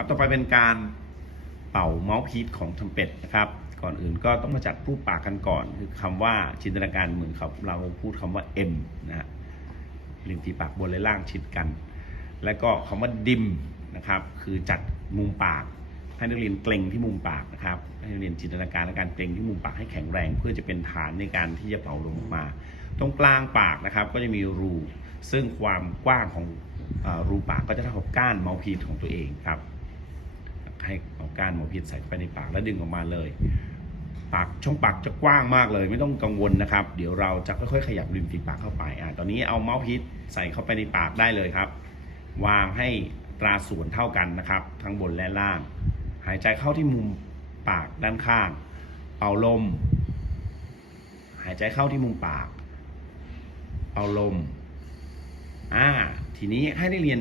ครับต่อไปเป็นการเป่าเมาส์พีทของทำเป็ดนะครับ ก่อนอื่นก็ต้องมาจัดรูปปากกันก่อน คือคำว่าจินตนาการเหมือนครับเราพูดคำว่า M นะฮะริมฝีปากบนและล่างชิดกัน แล้วก็คำว่าดิมนะครับ คือจัดมุมปาก ให้นักเรียนเกรงที่มุมปากนะครับให้นักเรียนจินตนาการและการเกรงที่มุมปากให้แข็งแรง เพื่อจะเป็นฐานในการที่จะเป่าลมออกมา ตรงกลางปากนะครับ ก็จะมีรูซึ่งความกว้างของอรูปากก็จะเท่ากับก้านเมาส์พีทของตัวเองครับ ก้านเมาส์พีทใส่ไปในปากแล้วดึงออกมาเลย ปากช่องปากจะกว้างมากเลย ไม่ต้องกังวลนะครับ เดี๋ยวเราจะค่อยๆขยับริมฝีปากเข้าไปอ่าตอนนี้เอาเมาส์พีทใส่เข้าไปในปากได้เลยครับ วางให้ตราส่วนเท่ากันนะครับ ทั้งบนและล่าง หายใจเข้าที่มุมปากด้านข้าง เป่าลม หายใจเข้าที่มุมปาก เป่าลมอ่า ทีนี้ให้นักเรียน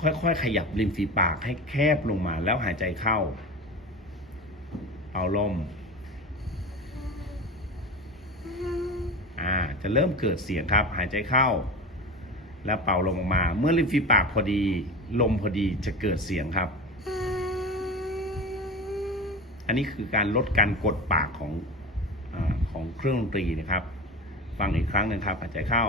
ค่อยๆขยับริมฝีปากให้แคบลงมาแล้วหายใจเข้าเป่าลมจะเริ่มเกิดเสียงครับ หายใจเข้า แล้วเป่าลมออกมา เมื่อริมฝีปากพอดี ลมพอดีจะเกิดเสียงครับ อันนี้คือการลดการกดปากของอของเครื่องดนตรีนะครับ ฟังอีกครั้งหนึ่งครับ หายใจเข้า